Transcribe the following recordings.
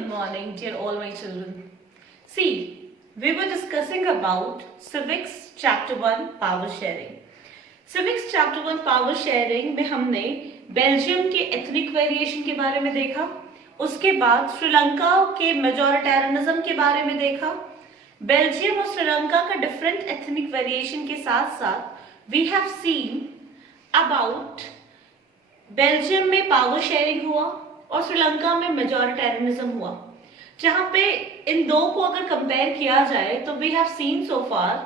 good morning, dear all my children. See, we were discussing about Civics Chapter 1 Power Sharing. Civics Chapter 1 Power Sharing में हमने Belgium के ethnic variation के बारे में देखा, उसके बाद श्रीलंका के मेजॉरिटेरियनिज्म के बारे में देखा। बेल्जियम और श्रीलंका का डिफरेंट एथनिक वेरिएशन के साथ साथ we have seen about Belgium में पावर शेयरिंग हुआ और श्रीलंका में मेजॉरिटेरियनिज्म हुआ, जहां पे इन दो को अगर कंपेयर किया जाए तो we have seen so far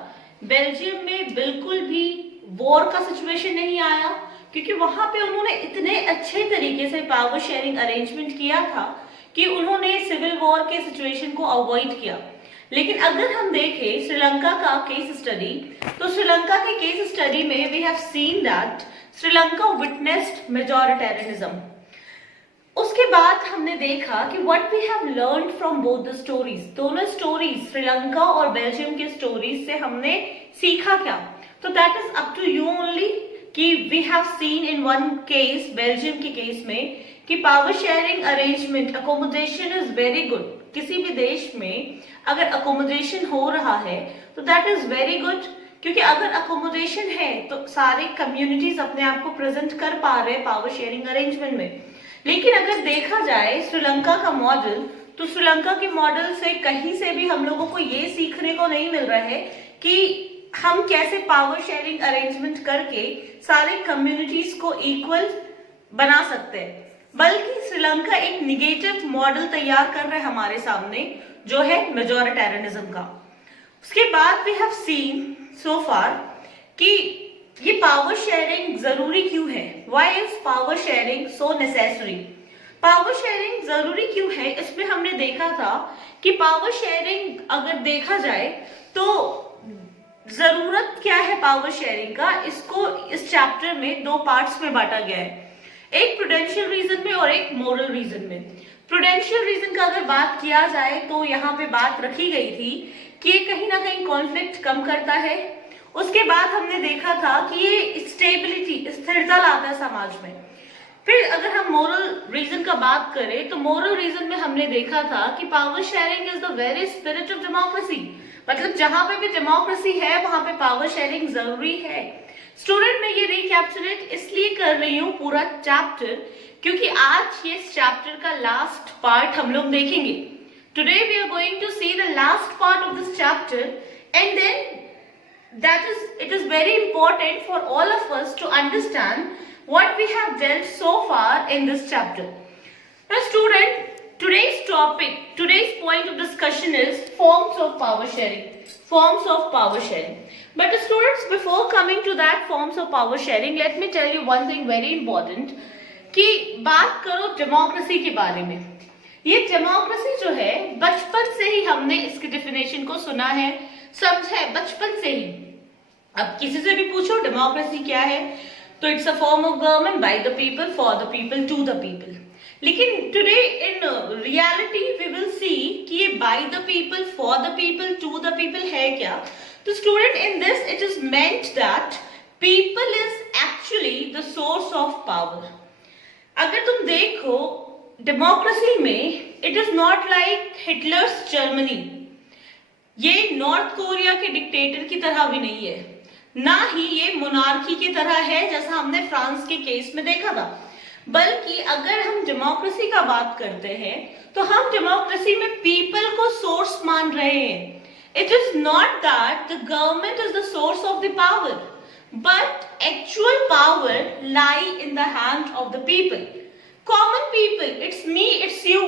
Belgium में बिल्कुल भी वॉर का सिचुएशन नहीं आया, क्योंकि वहां पे उन्होंने इतने अच्छे तरीके से पावर शेयरिंग अरेंजमेंट किया था कि उन्होंने सिविल वॉर के सिचुएशन को अवॉइड किया। लेकिन अगर हम देखें श्रीलंका का केस स्टडी, तो श्रीलंका के केस स्टडी में we have seen that Sri Lanka witnessed majoritarianism. उसके बाद हमने देखा कि what we have learned from both the stories, दोनों स्टोरीज श्रीलंका और बेल्जियम के स्टोरीज से हमने सीखा क्या, तो that is up to you only. कि we have seen in one case, Belgium के केस में, कि power sharing arrangement accommodation is very good. किसी भी देश में अगर अकोमोडेशन हो रहा है तो दैट इज वेरी गुड, क्योंकि अगर अकोमोडेशन है तो सारे कम्युनिटीज अपने आप को प्रेजेंट कर पा रहे हैं पावर शेयरिंग अरेंजमेंट में। लेकिन अगर देखा जाए श्रीलंका का मॉडल, तो श्रीलंका के मॉडल से कहीं से भी हम लोगों को ये सीखने को नहीं मिल रहा है कि हम कैसे पावर शेयरिंग अरेंजमेंट करके सारे कम्युनिटीज को इक्वल बना सकते हैं, बल्कि श्रीलंका एक निगेटिव मॉडल तैयार कर रहा है हमारे सामने, जो है मेजॉरिटेरियनिज्म का। उसके बाद वी हैव सीन सो फार कि ये पावर शेयरिंग जरूरी क्यों है, why is power sharing so necessary. Power sharing जरूरी क्यों है, इसमें हमने देखा था कि पावर शेयरिंग अगर देखा जाए तो जरूरत क्या है पावर शेयरिंग का, इसको इस चैप्टर में दो पार्ट्स में बांटा गया है, एक प्रूडेंशियल रीजन में और एक मोरल रीजन में। प्रूडेंशियल रीजन का अगर बात किया जाए तो यहाँ पे बात रखी गई थी कि ये कहीं ना कहीं कॉन्फ्लिक्ट कम करता है। उसके बाद हमने देखा था कि ये स्टेबिलिटी, स्थिरता लाता है समाज में। फिर अगर हम मोरल रीजन का बात करें तो मोरल रीजन में हमने देखा था कि power sharing is the very spirit of democracy, मतलब जहां पे भी डेमोक्रेसी है वहां पे पावर शेयरिंग जरूरी है। स्टूडेंट मैं ये रिकैप्चुलेट इसलिए कर रही हूँ पूरा चैप्टर, क्योंकि आज ये इस चैप्टर का लास्ट पार्ट हम लोग देखेंगे। Today we are going to see the last part of this chapter and then it is very important for all of us to understand what we have dealt so far in this chapter. Now student, today's point of discussion is forms of power sharing. But students, before coming to that forms of power sharing, let me tell you one thing very important, कि बात करो democracy के बारे में। ये democracy जो है बचपन से ही हमने इसकी डेफिनेशन को सुना है, समझा है बचपन से ही। अब किसी से भी पूछो डेमोक्रेसी क्या है, तो it's a form of government by the people, for the people, to the people. लेकिन today in reality we will see कि ये by the people, for the people, to the people है क्या। तो student in this it is meant that people is actually the source of power. अगर तुम देखो democracy में it is not like Hitler's Germany, ये नॉर्थ कोरिया के dictator की तरह भी नहीं है, ना ही ये मोनार्की की तरह है जैसा हमने फ्रांस के केस में देखा था। बल्कि अगर हम डेमोक्रेसी का बात करते हैं तो हम डेमोक्रेसी में पीपल को सोर्स मान रहे हैं। It is not that the government is the source of the power, but actual power lie in the hand of the people, common people, it's me, it's you.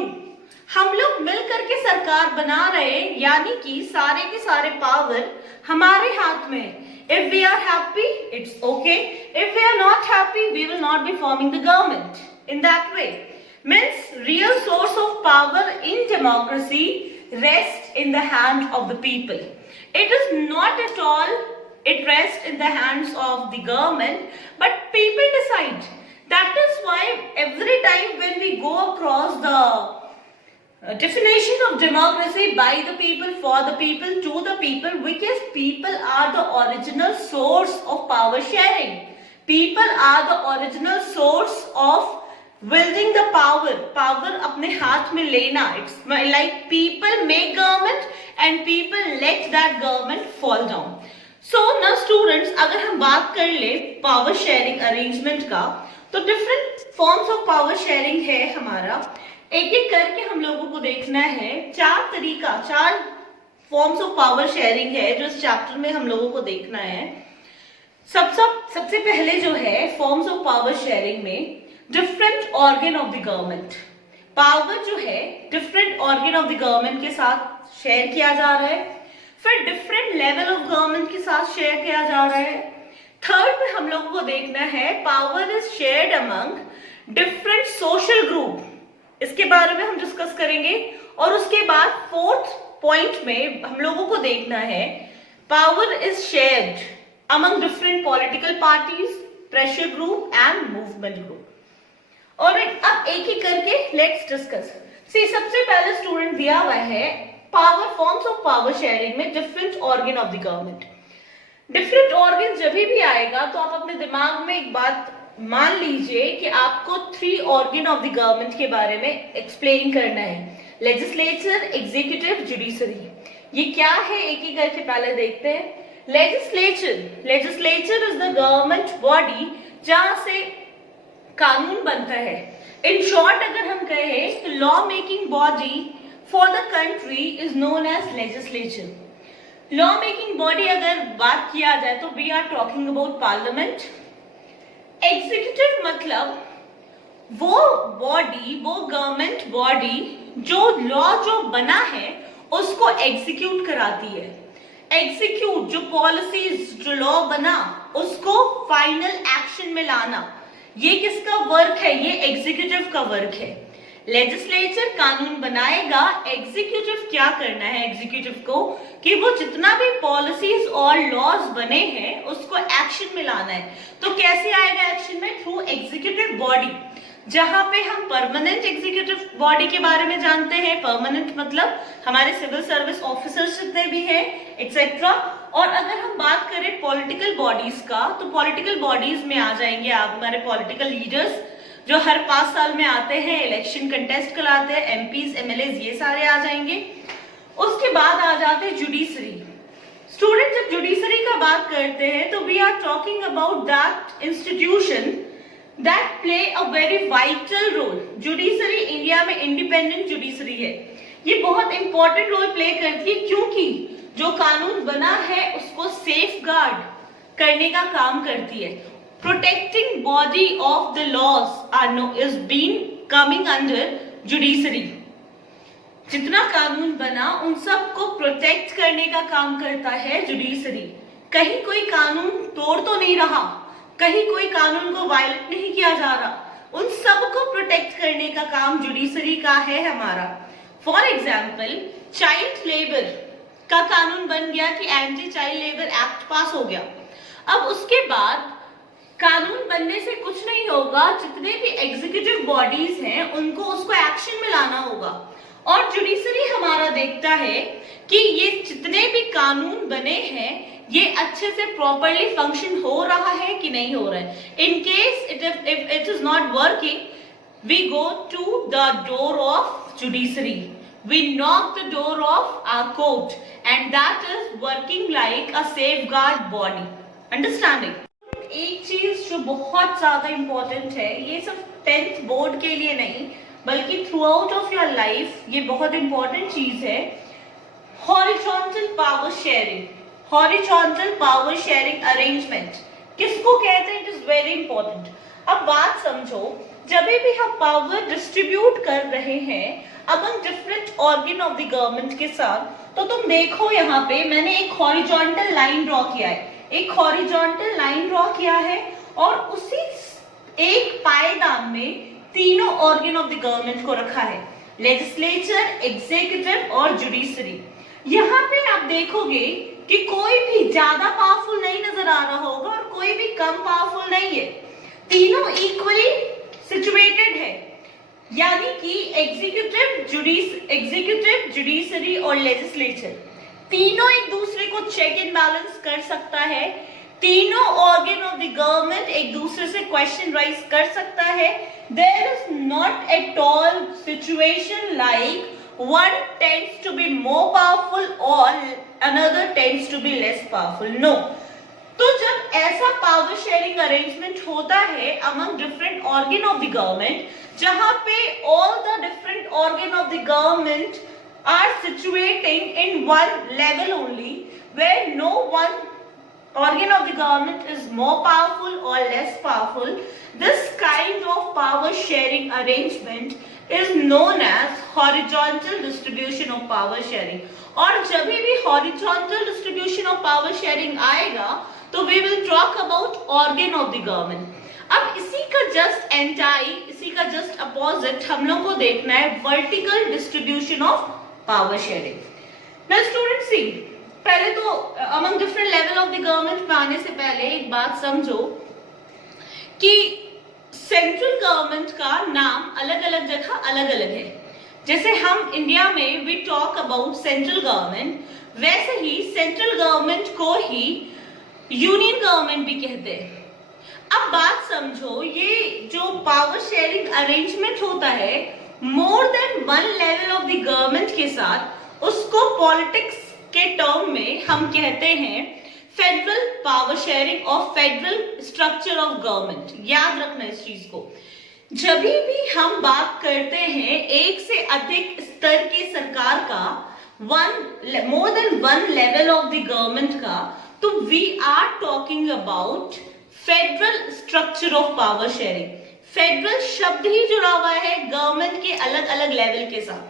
हम लोग मिलकर के सरकार बना रहे हैं, यानी कि सारे के सारे पावर हमारे हाथ में है। If we are happy, it's okay. If we are not happy, we will not be forming the government. In that way, means real source of power in democracy rests in the hand of the people. It is not at all, it rests in the hands of the government, but people decide. That is why every time when we go across the definition of democracy, by the people, for the people, to the people, because people are the original source of power sharing. People are the original source of wielding the power अपने हाथ में लेना. It's like people make government and people let that government fall down. So now students, अगर हम बात कर ले power sharing arrangement का, तो different forms of power sharing है हमारा. एक एक करके हम लोगों को देखना है. चार फॉर्म्स ऑफ पावर शेयरिंग है जो इस चैप्टर में हम लोगों को देखना है. सबसे पहले जो है फॉर्म्स ऑफ पावर शेयरिंग में different organ of the government. Power जो है different organ of the government के साथ शेयर किया जा रहा है. फिर डिफरेंट लेवल ऑफ गवर्नमेंट के साथ शेयर किया जा रहा है. थर्ड में हम लोगों को देखना है power is shared among different social group. इसके बारे में हम डिस्कस करेंगे. और उसके बाद फोर्थ पॉइंट में हम लोगों को देखना है power is shared among different political parties, pressure group and movement group. और अब एक एक करके लेट्स डिस्कस. सी सबसे पहले स्टूडेंट दिया हुआ है power forms of power sharing में different organ of the government. Different organ जब भी आएगा तो आप अपने दिमाग में एक बात मान लीजिए कि आपको 3 ऑर्गन ऑफ द गवर्नमेंट के बारे में एक्सप्लेन करना है. Legislature, executive, judiciary. ये क्या है एक एक करके पहले देखते हैं. Legislature is the government body जहां से कानून बनता है. इन शॉर्ट अगर हम कहें तो law making body for the country is known as legislature. Law making body अगर बात किया जाए तो we are talking about parliament. Executive मतलब वो बॉडी, वो गवर्नमेंट बॉडी जो लॉ जो बना है उसको एग्जीक्यूट कराती है. एग्जीक्यूट जो पॉलिसीज, जो लॉ बना उसको फाइनल एक्शन में लाना, ये किसका वर्क है? ये एग्जीक्यूटिव का वर्क है. लेजिस्लेचर कानून बनाएगा, एग्जीक्यूटिव क्या करना है एग्जीक्यूटिव को कि वो जितना भी पॉलिसीज और लॉज बने हैं उसको एक्शन में लाना है. तो कैसे आएगा एक्शन में? Through executive body. जहां पे हम परमानेंट एग्जीक्यूटिव बॉडी के बारे में जानते हैं. परमानेंट मतलब हमारे सिविल सर्विस ऑफिसर्स जितने भी हैं एक्सेट्रा. और अगर हम बात करें पॉलिटिकल बॉडीज का तो पॉलिटिकल बॉडीज में आ जाएंगे आप हमारे पॉलिटिकल लीडर्स जो हर 5 साल में आते हैं, इलेक्शन कंटेस्ट कराते हैं, एमपीज, एमएलएज, ये सारे आ जाएंगे. उसके बाद आ जाते हैं जुडिशरी. स्टूडेंट जब जुडिशरी का बात करते हैं तो we are talking about that institution that play a very vital role. Judiciary India में इंडिपेंडेंट जुडिशरी है. ये बहुत इंपॉर्टेंट रोल प्ले करती है क्योंकि जो कानून बना है उसको सेफगार्ड करने का काम करती है. Protecting body of the laws is been coming under judiciary. जितना कानून बना उन सब को प्रोटेक्ट करने का काम करता है जुडिशरी. कहीं कोई कानून तोड़ तो नहीं रहा, कहीं कोई कानून को वायलेट नहीं किया जा रहा, उन सब को प्रोटेक्ट करने का काम जुडिशरी का है हमारा. फॉर एग्जाम्पल चाइल्ड लेबर का कानून बन गया कि एंटी चाइल्ड लेबर एक्ट पास हो गया. अब उसके बाद कानून बनने से कुछ नहीं होगा, जितने भी एग्जीक्यूटिव बॉडीज हैं उनको उसको एक्शन में लाना होगा. और जुडिशरी हमारा देखता है कि ये जितने भी कानून बने हैं ये अच्छे से प्रॉपरली फंक्शन हो रहा है कि नहीं हो रहा है. In case if it is not working we go to the door of judiciary. We knock the door of our court and that is working like a safeguard body. Understanding? एक चीज जो बहुत ज्यादा इंपॉर्टेंट है, ये सिर्फ 10th board के लिए नहीं बल्कि through out of your life ये बहुत इंपॉर्टेंट चीज है. Horizontal power sharing. Horizontal power sharing arrangement किसको कहते हैं? It is very important. अब बात समझो, जब भी हम पावर डिस्ट्रीब्यूट कर रहे हैं among different organ of the government के साथ, तो तुम देखो यहाँ पे मैंने एक हॉरिजॉन्टल लाइन ड्रॉ किया है. एक हॉरिजॉन्टल लाइन ड्रॉ किया है और उसी एक पायदान में तीनों ऑर्गन ऑफ द गवर्नमेंट को रखा है. लेजिस्लेचर, एग्जीक्यूटिव और जुडिशरी. यहाँ पे आप देखोगे कि कोई भी ज्यादा पावरफुल नहीं नजर आ रहा होगा और कोई भी कम पावरफुल नहीं है. तीनों इक्वली सिचुएटेड है. यानी कि एग्जीक्यूटिव, जुडिशरी और लेजिस्लेचर तीनों एक दूसरे को चेक एंड बैलेंस कर सकता है. तीनों ऑर्गन ऑफ द गवर्नमेंट एक दूसरे से क्वेश्चन राइज कर सकता है. There is not at all situation like one tends to be more powerful or another tends to be less powerful. No. तो जब ऐसा पावर शेयरिंग अरेंजमेंट होता है among different organ of the government, जहां पे all the different organ of the government are situating in one level only, where no one organ of the government is more powerful or less powerful, this kind of power sharing arrangement is known as horizontal distribution of power sharing. और जब भी horizontal distribution of power sharing आएगा तो we will talk about organ of the government. अब इसी का just anti, इसी का just opposite हम लोग को देखना है vertical distribution of power sharing. Now students see, पहले तो among different level of the government में आने से पहले एक बात समझो कि सेंट्रल गवर्नमेंट का नाम अलग अलग जगह अलग अलग है. जैसे हम इंडिया में we talk about central government, वैसे ही सेंट्रल गवर्नमेंट को ही यूनियन गवर्नमेंट भी कहते हैं. अब बात समझो, ये जो पावर शेयरिंग अरेंजमेंट होता है मोर than one level of the government के साथ, उसको पॉलिटिक्स के टर्म में हम कहते हैं फेडरल पावर शेयरिंग और फेडरल स्ट्रक्चर ऑफ गवर्नमेंट. याद रखना इस चीज को. जब भी हम बात करते हैं एक से अधिक स्तर की सरकार का, more than one level of the government का, तो we are talking about federal structure of power sharing. Federal शब्द ही जुड़ा हुआ है गवर्नमेंट के अलग अलग लेवल के साथ.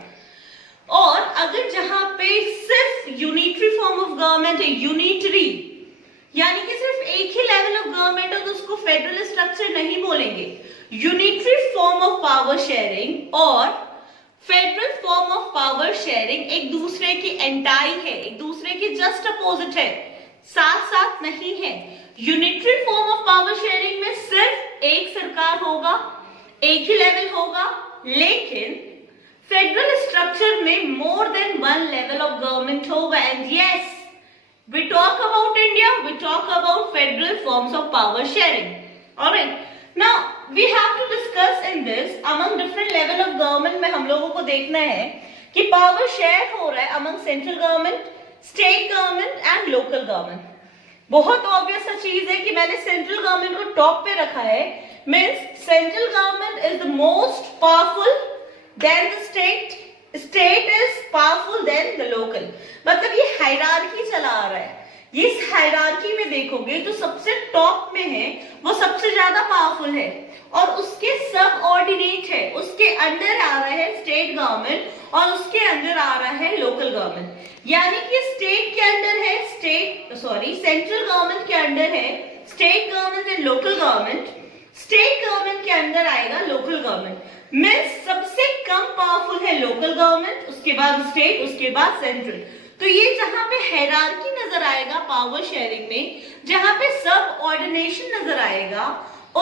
और अगर जहां पे सिर्फ यूनिटरी फॉर्म ऑफ गवर्नमेंट है, यूनिटरी यानी कि सिर्फ एक ही लेवल ऑफ गवर्नमेंट है, तो उसको फेडरल स्ट्रक्चर नहीं बोलेंगे. Unitary form of power sharing और federal form of power sharing एक दूसरे की एंटाई है, एक दूसरे की जस्ट अपोजिट है, साथ साथ नहीं है. Unitary form of power sharing में सिर्फ एक सरकार होगा, एक ही लेवल होगा, लेकिन फेडरल स्ट्रक्चर में more than one level of government होगा. And yes, we talk about India, we talk about federal forms of power sharing. Alright, now we have to discuss in this among different level of government में हम लोगों को देखना है कि power share हो रहा है among central government, state government and local government. बहुत obvious सा चीज है कि मैंने central government को top पे रखा है, means central government is the most powerful than the state. State is powerful than the local. मतलब ये हायरार्की चला आ रहा है. इस हायरार्की में देखोगे तो सबसे टॉप में है वो सबसे ज्यादा पावरफुल है और उसके सब ऑर्डिनेट है, उसके अंडर आ रहा है स्टेट गवर्नमेंट और उसके अंदर आ रहा है लोकल गवर्नमेंट. यानी कि स्टेट के अंडर है सेंट्रल गवर्नमेंट के अंडर है state government and local government. State government के अंदर आएगा लोकल गवर्नमेंट. मीन्स सबसे कम पावरफुल है लोकल गवर्नमेंट, उसके बाद स्टेट, उसके बाद सेंट्रल. तो ये जहां पे हायरार्की नजर आएगा पावर शेयरिंग में, जहां पे सब ऑर्डिनेशन नजर आएगा,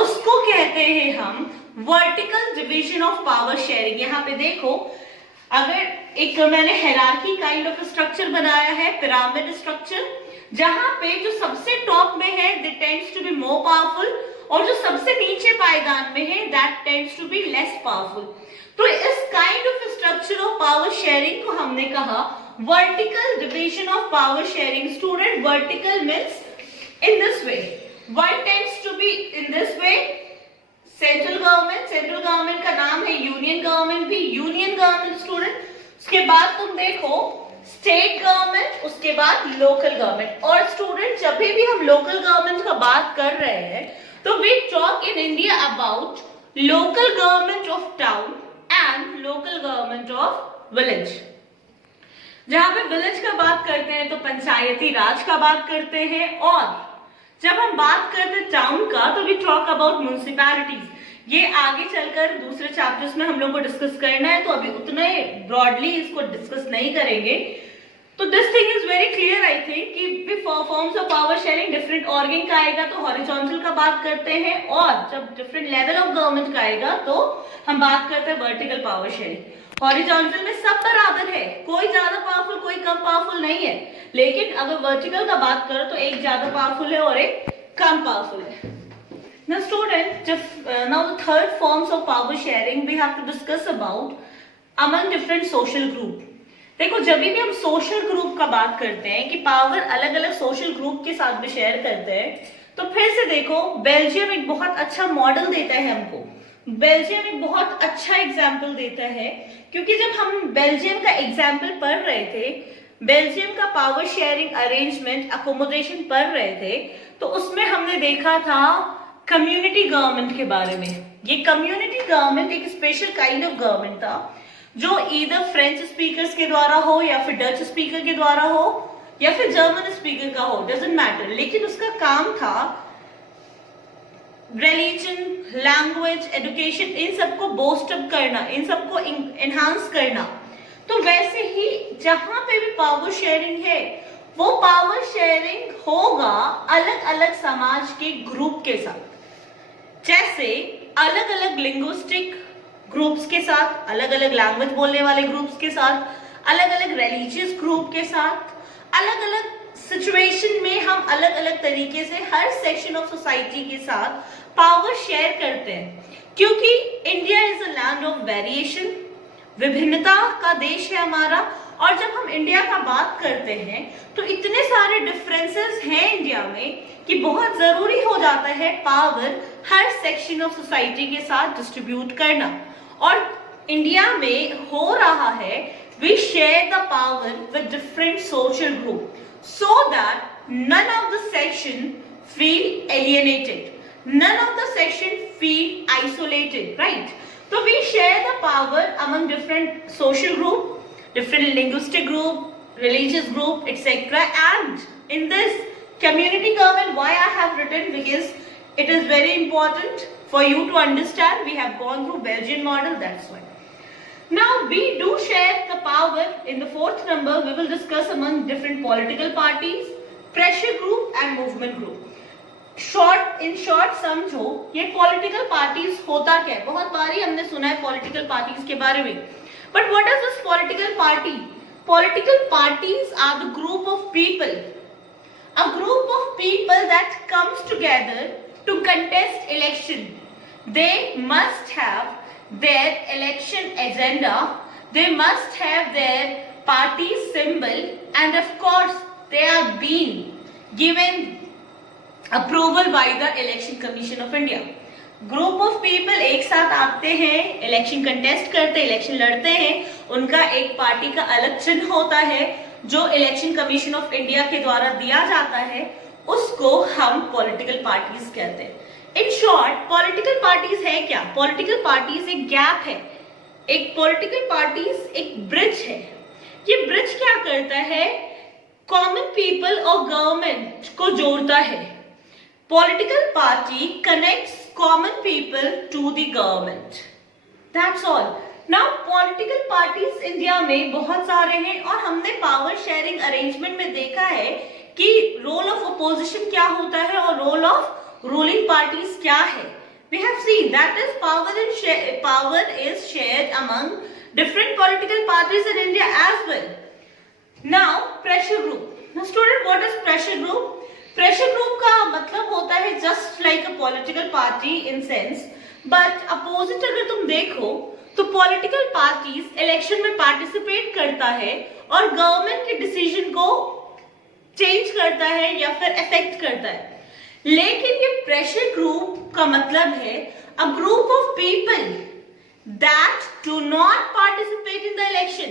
उसको कहते हैं हम vertical division of power sharing. यहाँ पे देखो, अगर एक मैंने हायरार्की काइंड ऑफ स्ट्रक्चर बनाया है, पिरामिड स्ट्रक्चर, जहां पे जो सबसे टॉप में है they tends to be more powerful और जो सबसे नीचे पायदान में है that tends to be less powerful. तो इस kind of structure of power sharing को हमने कहा vertical division of power sharing. Student, vertical means in this way, one tends to be in this way. Central government का नाम है union government, भी union government student. उसके बाद तुम देखो स्टेट गवर्नमेंट, उसके बाद लोकल गवर्नमेंट. और स्टूडेंट, जब भी हम लोकल गवर्नमेंट का बात कर रहे हैं तो we talk in India about local government of town and local government of village. जहां पे विलेज का बात करते हैं तो पंचायती राज का बात करते हैं, और जब हम बात करते हैं टाउन का तो we talk about municipalities. ये आगे चलकर दूसरे चैप्टर्स में हम लोग को डिस्कस करना है, तो अभी उतने ब्रॉडली इसको डिस्कस नहीं करेंगे. तो this thing is very clear I think कि forms of power sharing different organ का आएगा तो हॉरिजॉन्टल का बात करते हैं, और जब डिफरेंट लेवल ऑफ गवर्नमेंट का आएगा तो हम बात करते हैं वर्टिकल पावर शेयरिंग. हॉरिजॉन्टल में सब बराबर है, कोई ज्यादा पावरफुल कोई कम पावरफुल नहीं है, लेकिन अगर वर्टिकल का बात करो तो एक ज्यादा पावरफुल है और एक कम पावरफुल है। Now student, now the third forms of power sharing we have to discuss about among different social group. देखो जब भी हम सोशल ग्रुप का बात करते हैं कि पावर अलग अलग सोशल ग्रुप के साथ भी शेयर करते हैं, तो फिर से देखो बेल्जियम एक बहुत अच्छा मॉडल देता है हमको। बेल्जियम एक बहुत अच्छा एग्जाम्पल देता है, क्योंकि जब हम बेल्जियम का एग्जाम्पल पढ़ रहे थे, बेल्जियम का पावर शेयरिंग अरेंजमेंट अकोमोडेशन पढ़ रहे थे, तो उसमें हमने देखा था कम्युनिटी गवर्नमेंट के बारे में। ये कम्युनिटी गवर्नमेंट एक स्पेशल काइंड ऑफ गवर्नमेंट था, जो ईदर फ्रेंच स्पीकर्स के द्वारा हो या फिर डच स्पीकर के द्वारा हो या फिर जर्मन स्पीकर का हो, डजंट मैटर, लेकिन उसका काम था रिलीजन, लैंग्वेज, एजुकेशन, इन सबको बूस्ट अप करना, इन सबको एनहांस करना। तो वैसे ही जहां पे भी पावर शेयरिंग है, वो पावर शेयरिंग होगा अलग अलग समाज के ग्रुप के साथ। जैसे अलग अलग लिंग्विस्टिक ग्रुप्स के साथ, अलग अलग लैंग्वेज बोलने वाले ग्रुप्स के साथ, अलग अलग रिलीजियस ग्रुप के साथ, अलग अलग सिचुएशन में हम अलग अलग तरीके से हर सेक्शन ऑफ सोसाइटी के साथ पावर शेयर करते हैं। क्योंकि India is a land of variation, विभिन्नता का देश है हमारा। और जब हम इंडिया का बात करते हैं तो इतने सारे डिफरेंसेस हैं इंडिया में कि बहुत जरूरी हो जाता है power her section of society के साथ डिस्ट्रीब्यूट करना। और इंडिया में हो रहा है, we share the power with different social group so that none of the section feel alienated, none of the section feel isolated, right? So we share the power among different social group, different linguistic group, religious group, etc. And in this community government, why I have written, because it is very important for you to understand. We have gone through Belgian model, that's why. Now we do share the power. In the fourth number we will discuss among different political parties, pressure group and movement group. In short समझो ये political parties होता क्या है। बहुत बारी हमने सुना है political parties के बारे में, but what is this political party? Political parties are the group of people, a group of people that comes together to contest election. They must have their election agenda, they must have their party symbol, and of course they are being given approval by the Election Commission of India. Group of people एक साथ आते हैं, election contest करते हैं, election लड़ते हैं, उनका एक पार्टी का अलग चिन्ह होता है जो इलेक्शन कमीशन ऑफ इंडिया के द्वारा दिया जाता है, उसको हम पॉलिटिकल पार्टीज कहते हैं। इन शॉर्ट पॉलिटिकल पार्टीज है क्या? पॉलिटिकल पार्टीज एक गैप है, एक पॉलिटिकल पार्टीज एक ब्रिज है। ये ब्रिज क्या करता है? कॉमन पीपल और गवर्नमेंट को जोड़ता है। Political party connects common people to the government, that's all. Now political parties India में बहुत सारे हैं, और हमने पावर शेयरिंग अरेंजमेंट में देखा है कि रोल ऑफ अपोजिशन क्या होता है और रोल ऑफ ruling parties क्या है। We have seen that is power is shared among different political parties in India as well. Now pressure group. Now student, what is pressure group? Pressure group का मतलब होता है just like a political party in sense, but opposite अगर तुम देखो तो political parties election में participate करता है और government के decision को change करता है या फिर affect करता है। लेकिन ये प्रेशर ग्रुप का मतलब है a group of people that do not participate in the election.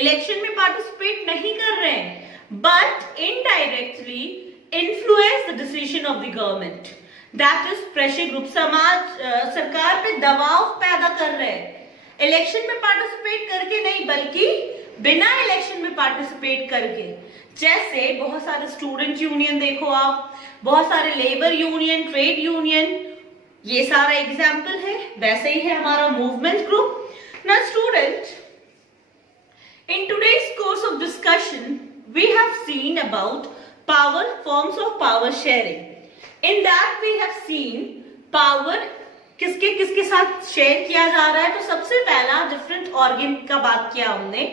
Election में पार्टिसिपेट नहीं कर रहे हैं, but indirectly influence the decision of the government, that is pressure group. सरकार पे दबाव पैदा कर रहे हैं, इलेक्शन में पार्टिसिपेट करके नहीं बल्कि बिना इलेक्शन में पार्टिसिपेट करके। जैसे बहुत सारे स्टूडेंट यूनियन देखो आप, बहुत सारे लेबर यूनियन, ट्रेड यूनियन, ये सारा एग्जाम्पल है। वैसे ही है हमारा movement group. Now student, in today's course of discussion we have seen about power, forms of power sharing. In that we have seen power किसके किसके साथ शेयर किया जा रहा है। तो सबसे पहला डिफरेंट ऑर्गन का बात किया हमने,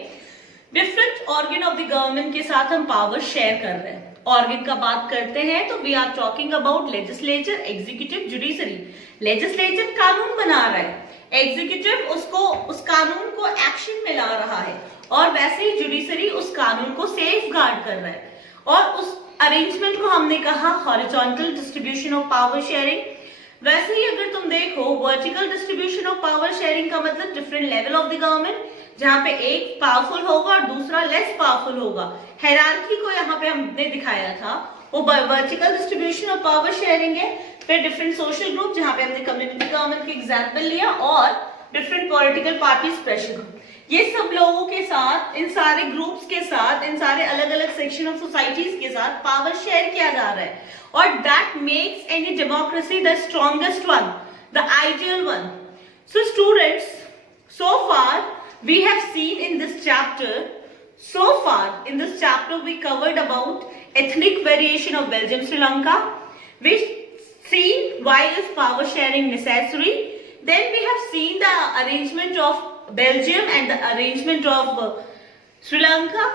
different organ of the government के साथ हम पावर शेयर कर रहे हैं। ऑर्गन का बात करते हैं तो we are talking about legislature, executive, judiciary. Legislature कानून बना रहा है, एग्जीक्यूटिव उसको उस कानून को एक्शन में ला रहा है, और वैसे ही जुडिशरी उस कानून को सेफ गार्ड कर रहा है। और उस अरेंजमेंट को हमने कहा horizontal distribution of power sharing. वैसे ही अगर तुम देखो vertical distribution of power sharing का मतलब different level of the government, जहां पे एक पावरफुल होगा और दूसरा लेस पावरफुल होगा। हायरार्की को यहाँ पे हमने दिखाया था, वो vertical distribution of power sharing है। फिर डिफरेंट सोशल ग्रुप, जहां पे हमने कम्युनिटी गवर्नमेंट के एग्जाम्पल लिया, और different political parties, pressure group. ये सब लोगों के साथ, इन सारे ग्रुप्स के साथ, इन सारे अलग अलग सेक्शन ऑफ सोसाइटीज के साथ पावर शेयर किया जा रहा है, और that makes any democracy the strongest one, the ideal one. So students, so far we have seen in this chapter we covered about ethnic variation of Belgium, Sri Lanka. We've seen why is power sharing necessary. Then we have seen the arrangement of Belgium and the arrangement of Sri Lanka.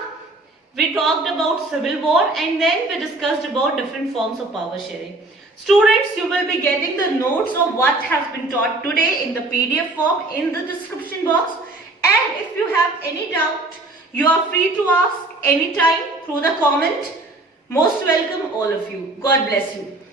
We talked about civil war, and then we discussed about different forms of power sharing. Students, you will be getting the notes of what has been taught today in the PDF form in the description box. And if you have any doubt, you are free to ask anytime through the comment. Most welcome all of you. God bless you.